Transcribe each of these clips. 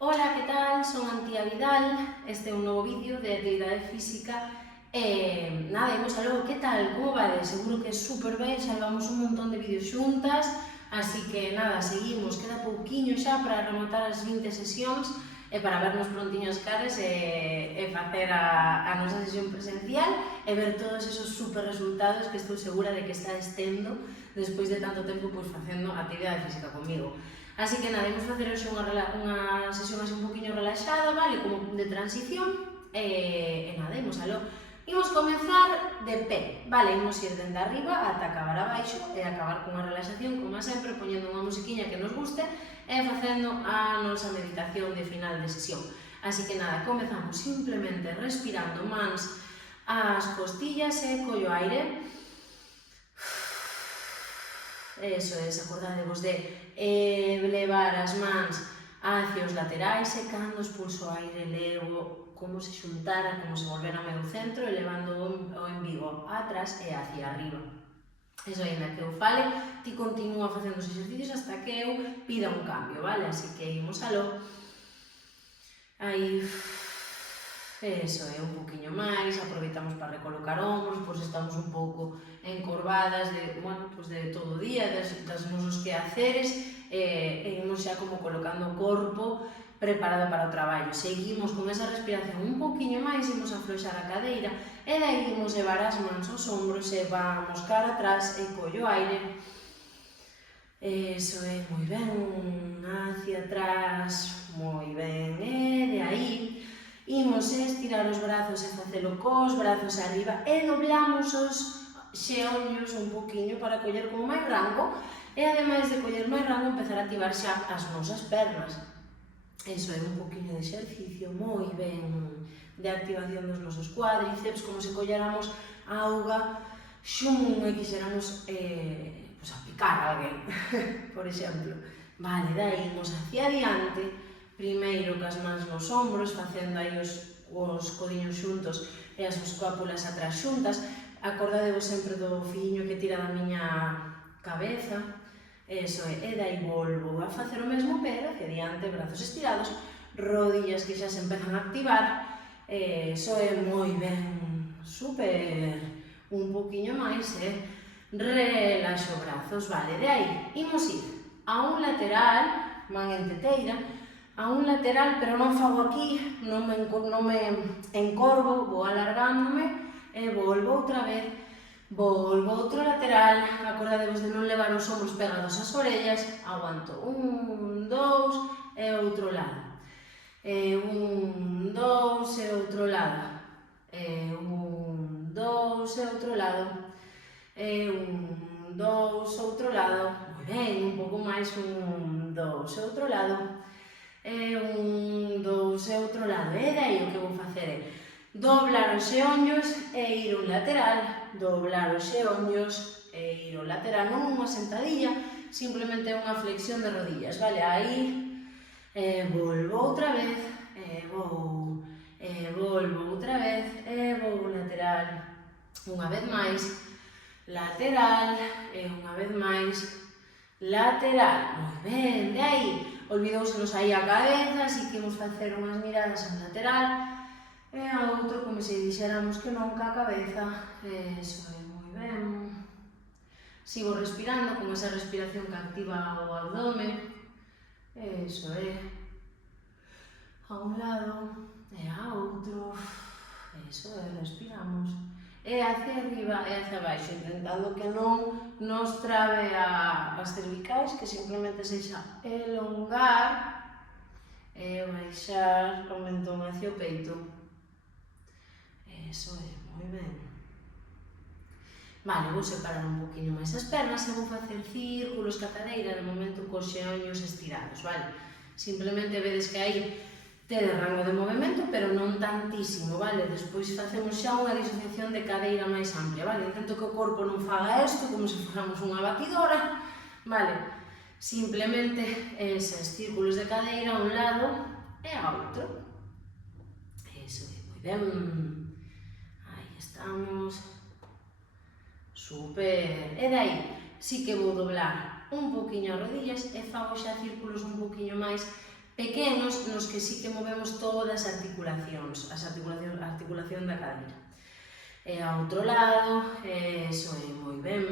Ola, que tal? Son Antía Vidal, este é un novo vídeo de actividade física nada, imos aló, que tal? Como vade? Seguro que super ben, xa levamos un montón de vídeos xuntas, así que nada, seguimos, queda pouquiño xa para rematar as 20 sesións e para vernos prontiños cares e facer a nosa sesión presencial e ver todos esos super resultados que estou segura de que está estendo despois de tanto tempo facendo actividade física comigo. Así que nada, imos facer hoxe unha sesión así un poquinho relaxada, vale, como de transición, e nada, imos aló. Imos comezar de pé, vale, imos ir dende arriba ata acabar abaixo e acabar cunha relaxación, como sempre, poñendo unha musiquiña que nos guste e facendo a nosa meditación de final de sesión. Así que nada, comezamos simplemente respirando mans ás costillas e collo aire. Eso é, acordadevos de levar as mans hacia os laterais e cando expulso o aire levo como se xuntara, como se volvera ao meu centro, elevando o embigo atrás e hacia arriba. Eso ainda que eu fale, ti continúa facendo os exercicios hasta que eu pida un cambio, vale? Así que imos aló. Aí, eso é, un poquinho máis, aproveitamos para recolocar ombros, pois estamos un pouco encorvadas de, bueno, pois de todo o día, das nosos quehaceres, e imos xa como colocando o corpo preparado para o traballo. Seguimos con esa respiración un poquinho máis, imos afloxar a cadeira, e daí imos levar as mans aos ombros e vamos cara atrás e collo aire. Eso é, moi ben, hacia atrás, moi ben, e de aí imos estirar os brazos e facelo cos brazos arriba e doblamos os xeonllos un poquinho para coller como máis rango e ademais de coller máis rango empezar a activar xa as nosas pernas. Eso é un poquinho de exercicio moi ben de activación dos nosos cuádriceps, como se colléramos auga xun e quixéramos a picar a alguén, por exemplo. Vale, daí imos hacia adiante, primeiro cas mans nos ombros, facendo aí os codiños xuntos e as escópulas atrás xuntas. Acordadevos sempre do filliño que tira da miña cabeza. Eso é, e daí volvo a facer o mesmo, pero hacia adiante, brazos estirados, rodillas que xa se empezan a activar. Eso é moi ben, super, un poquinho máis, relaxo brazos, vale, de aí imos ir a un lateral, man en teteira, a un lateral, pero non fago aquí, non me encorvo, vou alargándome e volvo outra vez, volvo outro lateral, acordadevos de non levar os ombros pegados ás orellas, aguanto, 1, 2 e outro lado, 1, 2 e outro lado, 1, 2 e outro lado, 1, 2 outro lado, moi ben, un pouco máis, 1, 2 e outro lado, 1, 2 e outro lado, e daí o que vou facer é doblar os xeonllos e ir un lateral, doblar os xeonllos e ir o lateral, non unha sentadilla, simplemente unha flexión de rodillas, vale, aí, volvo outra vez, volvo outra vez, vou un lateral, unha vez máis, lateral, e unha vez máis, lateral, moi ben, de aí, olvidousenos aí a cabeza, así que imos facer unhas miradas a un lateral e a outro como se dixéramos que non ca cabeza, eso é, moi ben. Sigo respirando con esa respiración que activa o abdomen, eso é, a un lado e a outro, eso é, respiramos. E hacia arriba e hacia abaixo, intentando que non nos trabe as cervicais, que simplemente sexa elongar e baixar o mentón hacia o peito. Eso é, moi ben. Vale, vou separar un poquinho máis as pernas e vou facer círculos ca cadeira, de momento cos xeonllos estirados, vale? Simplemente vedes que aí tede rango de movimento, pero non tantísimo, vale? Despois facemos xa unha disociación de cadeira máis amplia, vale? Intento que o corpo non faga isto como se fóramos unha batidora, vale? Simplemente eses círculos de cadeira a un lado e a outro. Eso é, moi ben. Aí estamos. Super. E daí, sí que vou doblar un poquinho as rodillas e fago xa círculos un poquinho máis pequenos nos que sí que movemos todas as articulacións, a articulación da cadeira. E a outro lado, eso é, moi ben,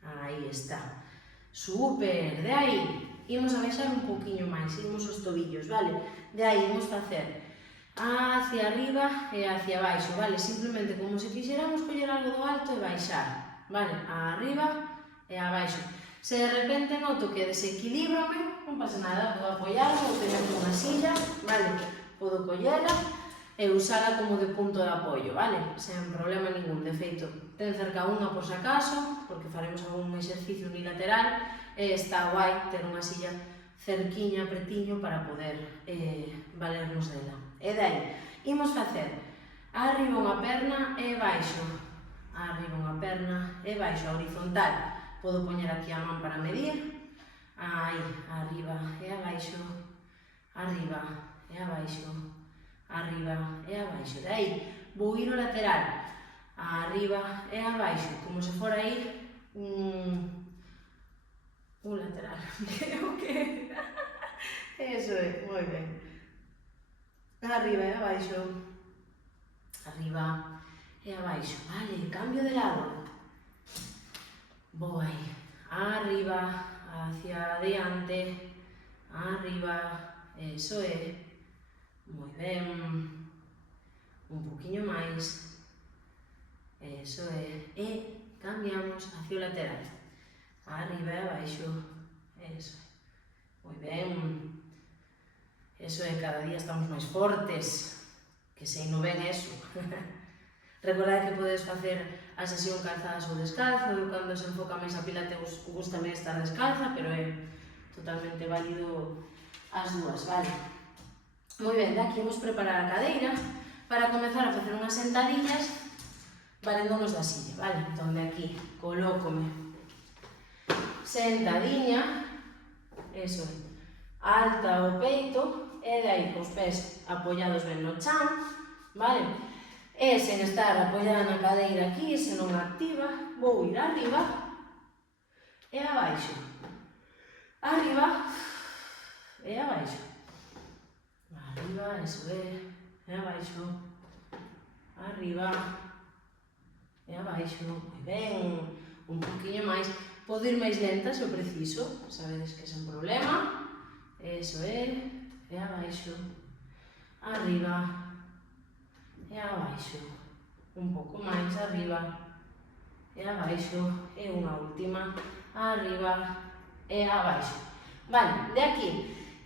aí está, super, de aí, imos a baixar un poquinho máis, imos os tobillos, vale? De aí imos facer hacia arriba e hacia baixo, vale? Simplemente como se quixéramos coller algo do alto e baixar, vale? Arriba e abaixo. Se de repente noto que desequilíbrome, non pasa nada, podo apoiarme ou teño aquí unha silla, vale? Podo collela e usala como de punto de apoio, vale? Sen problema ningún, de feito, ten cerca unha por si acaso, porque faremos algún exercicio unilateral, e está guai ter unha silla cerquiña, pretiño, para poder valernos dela. E dai, imos facer arriba unha perna e baixo, arriba unha perna e baixo, a horizontal. Podo poñer aquí a man para medir, aí, arriba e abaixo, arriba e abaixo, arriba e abaixo. De aí, vou ir ao lateral, arriba e abaixo, como se fora aí un lateral, creo que... Eso é, moi ben. Arriba e abaixo, arriba e abaixo. Vale, cambio de lado. Vou aí, arriba, hacia adiante, arriba, eso é. Moi ben. Un poquinho máis. Eso é. E cambiamos hacia o lateral. Arriba e abaixo, eso é, moi ben, eso é, cada día estamos máis fortes, que sei non ben eso. Recordad que podes facer a sesión calzadas ou descalzo, eu cando se enfoca máis a pilates gustame estar descalza, pero é totalmente válido as dúas, vale? Moi ben, daqui imos preparar a cadeira para comezar a facer unhas sentadillas valéndonos da silla, vale? Entón de aquí colócome sentadiña, eso é, alta o peito, e de aí cos pés apoiados ben no chan, vale? E sen estar apoiada na cadeira aquí, se non activa, vou ir arriba e abaixo, arriba e abaixo, arriba, eso é, e abaixo, arriba e abaixo, moi ben, un poquinho máis. Podo ir máis lenta se o preciso, sabedes que sen problema, eso é, e abaixo, arriba, e abaixo, un pouco máis, arriba, e abaixo, e unha última, arriba, e abaixo. Vale, de aquí,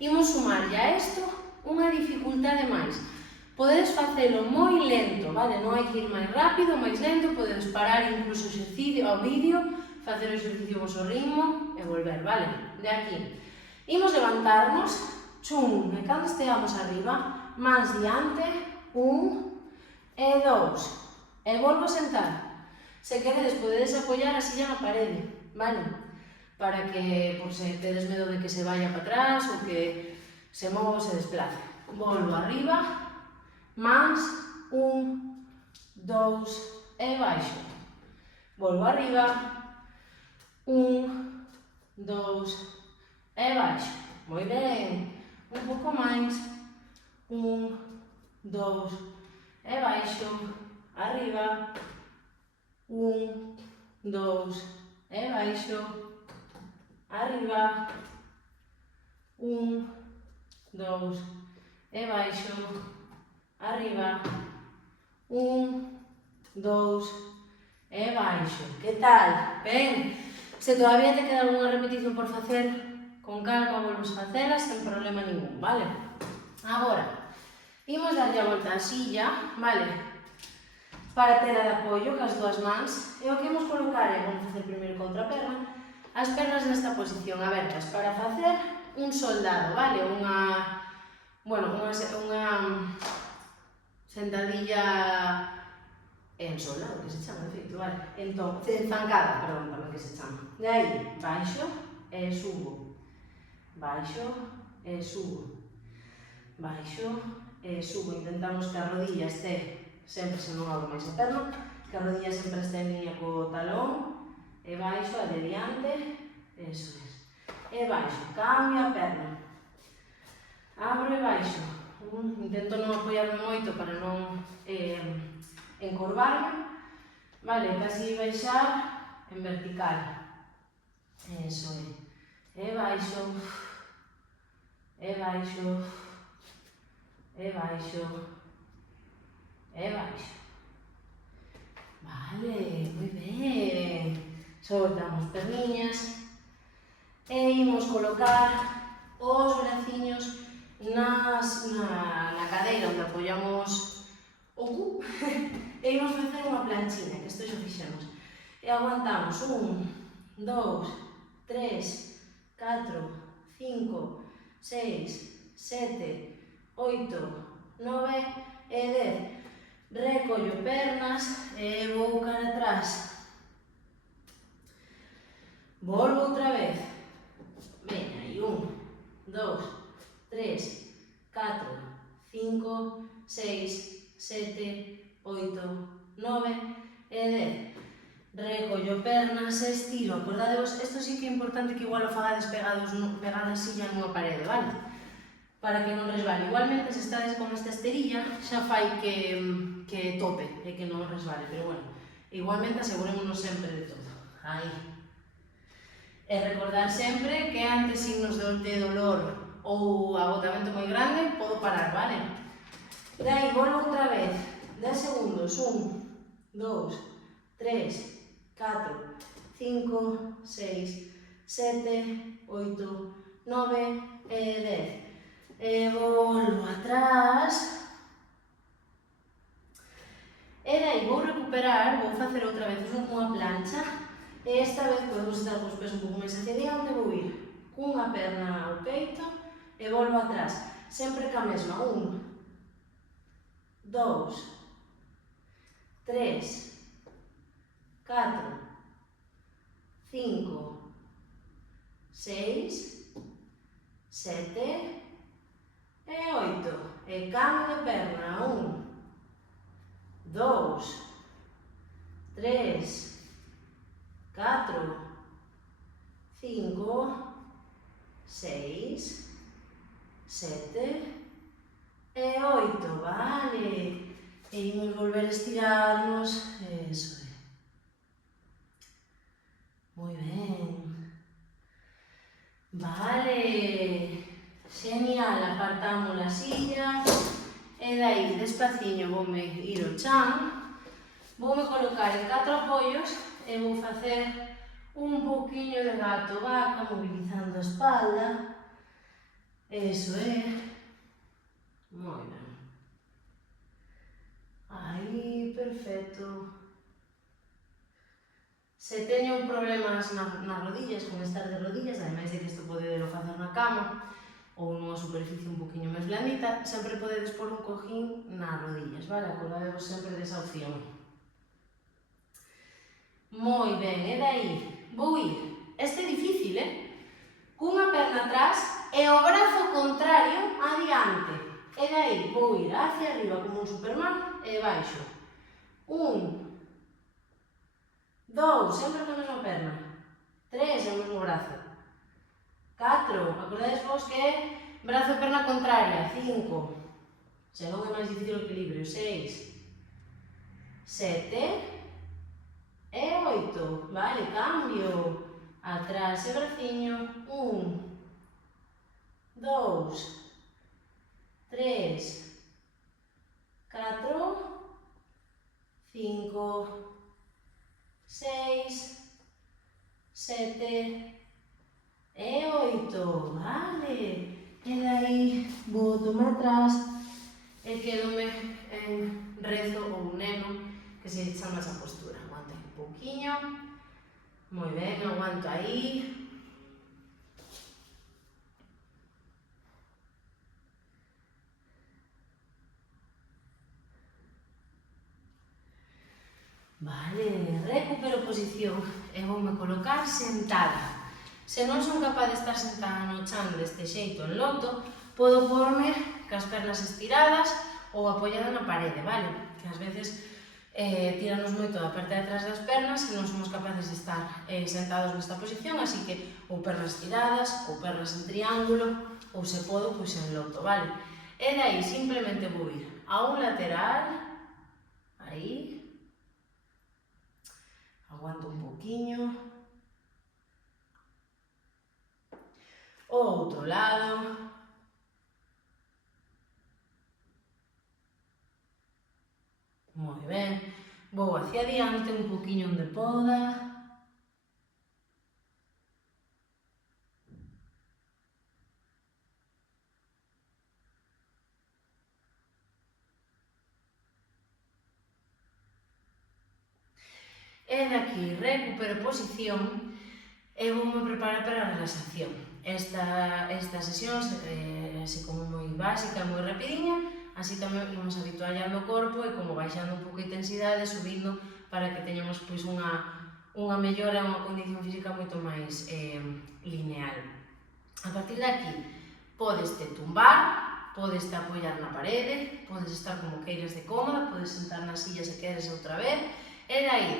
imos sumarlle a isto unha dificultade máis. Podedes facelo moi lento, vale? Non hai que ir máis rápido, máis lento, podedes parar incluso o vídeo, facer o exercicio vos ao ritmo e volver, vale? De aquí. Imos levantarnos, chum, e cando esteamos arriba, mans diante, 1 e 2. E volvo a sentar. Se queredes, podedes apoiar a silla na parede, vale? Para que, por se tedes medo de que se vaya para atrás ou que se mova ou se desplace. Volvo arriba, mans, 1, 2 e baixo. Volvo arriba, 1, 2 e baixo. Moi ben. Un pouco máis. 1, 2 e baixo. Arriba. 1, 2 e baixo. Arriba. 1, 2 e baixo. Arriba. 1, 2 e baixo. Que tal? Ben? Se todavía te queda algunha repetición por facer, con calma volves a facelas sen problema ningún, vale? Agora, imos darlle a volta á silla, vale? Para tela de apoio cas dúas mans, e o que imos colocar é, vamos facer primeiro contra a perna, as pernas nesta posición abertas para facer un soldado, vale? Unha sentadilla en soldado, que se chama, de feito, vale? Entón, zancada, perdón, tamén que se chama. De aí, baixo e subo. Baixo e subo. Baixo e subo. Intentamos que a rodilla este, sempre se non abro máis a perna, que a rodilla sempre este en línea co talón. E baixo, a de diante, eso é. E baixo, cambio a perna. abro e baixo. Intento non apoiarme moito para non encorvarme. Vale, casi baixar en vertical. Eso é. E baixo. E baixo. E baixo. E baixo. Vale, moi ben. Soltamos perniñas. E imos colocar os braciños na cadeira onde apoiamos o cu e imos facer unha planchina, que isto xa fixemos. E aguantamos 1, 2, 3, 4, 5, 6, 7, 8, 9 e 10. Recollo pernas e vou cara atrás. Volvo outra vez. Veña, aí 1, 2, 3, 4, 5, 6, 7, 8, 9 e 10. Recollo pernas e estiro. Acordadevos, isto sí que é importante que igual o fagades pegadas silla nunha parede, vale? Para que non resbale. Igualmente, se estades con esta esterilla, xa fai que tope e que non resbale, pero bueno, igualmente asegurémonos sempre de todo. Aí. E recordar sempre que ante signos de dolor ou agotamento moi grande, podo parar, vale? De aí, volvo outra vez, 10 segundos, 1, 2, 3, 4, 5, 6, 7, 8, 9 e 10. E volvo atrás. E de aí vou recuperar, vou facer outra vez unha plancha. E esta vez podemos estar cos pés un pouco máis hacia diante, vou ir cunha perna ao peito e volvo atrás, sempre ca mesma, 1, 2, 3, 4, 5, 6, 7 e 8. E cambio de perna, 1, 2, 3, 4, 5, 6, 7 e 8, vale? E imos volver a estirarnos, eso é. Moi ben. Vale, genial, apartamos a silla e dai despaciño voume ir ao chan, voume colocar en 4 apoios e vou facer un pouquiño de gato vaca, mobilizando a espalda. Eso é. Moi ben. Aí, perfecto. Se teño problemas nas rodillas, con estar de rodillas, ademais de que isto podedelo facer na cama ou nunha superficie un poquinho máis blandita, sempre podedes pôr un cojín nas rodillas, vale? Acordadevos sempre desa opción. Moi ben, e dai, vou ir, este é difícil, cunha perna atrás e o brazo contrario adiante. E dai, vou ir hacia arriba como un Superman e baixo. 1, 2, sempre con a mesma perna. 3, é o mesmo brazo. 4, acordades vos que é brazo e perna contraria. 5, se non é máis difícil o equilibrio. 6, 7 e 8. Vale, cambio. Atrás e braciño. 1, 2, 3, 4, 5, 6, 7 e 8. Vale. E dai botome atrás e quedome en rezo ou neno, que se chama esa postura. Aguanta un pouquiño. Moi ben, aguanto aí. Vale, recupero posición e voume colocar sentada. Se non son capaz de estar sentada no chan deste xeito en loto, podo porme cas pernas estiradas ou apoiada na parede, vale? Que ás veces tíranos moito da parte de atrás das pernas e non somos capaces de estar sentados nesta posición, así que ou pernas tiradas, ou pernas en triángulo, ou se podo, pois en loto, vale? E de aí simplemente vou ir a un lateral, aí, aguanto un poquinho, o outro lado, moi ben, vou hacia adiante un poquinho onde poda, e de aquí recupero posición e voume preparar para a relaxación. Esta sesión así como moi básica, moi rapidiña, así tamén imos habituallando o corpo e como baixando un pouco de intensidade, subindo para que teñamos pois unha mellora e unha condición física moito máis lineal. A partir de aquí, podes te tumbar, podes te apoiar na parede, podes estar como queiras de cómoda, podes sentar na silla se queres outra vez, e de aí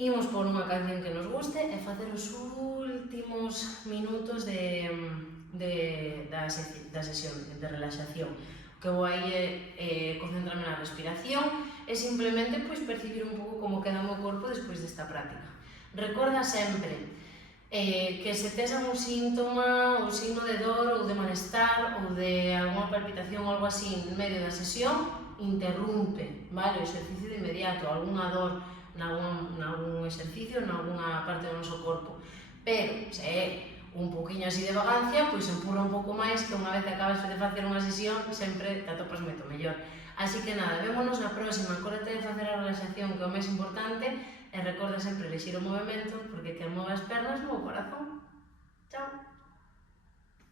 imos por unha canción que nos guste e facer os últimos minutos da sesión de relaxación. O que vou aí é concentrarme na respiración e simplemente pois, percibir un pouco como queda o meu corpo despois desta práctica. Recorda sempre que se tes algún síntoma ou signo de dor ou de malestar ou de alguna palpitación ou algo así en medio da sesión, interrumpe, vale, o exercicio de inmediato, algunha dor nalgún exercicio, nalgúna parte do noso corpo. Pero, se é un poquinho así de vagancia, pois empurra un pouco máis que unha vez que acabas de facer unha sesión sempre te atopas moito mellor. Así que nada, vémonos na próxima, acórdate de facer a relaxación que é o máis importante e recorda sempre elixir o movimento porque quen move as pernas move o corazón.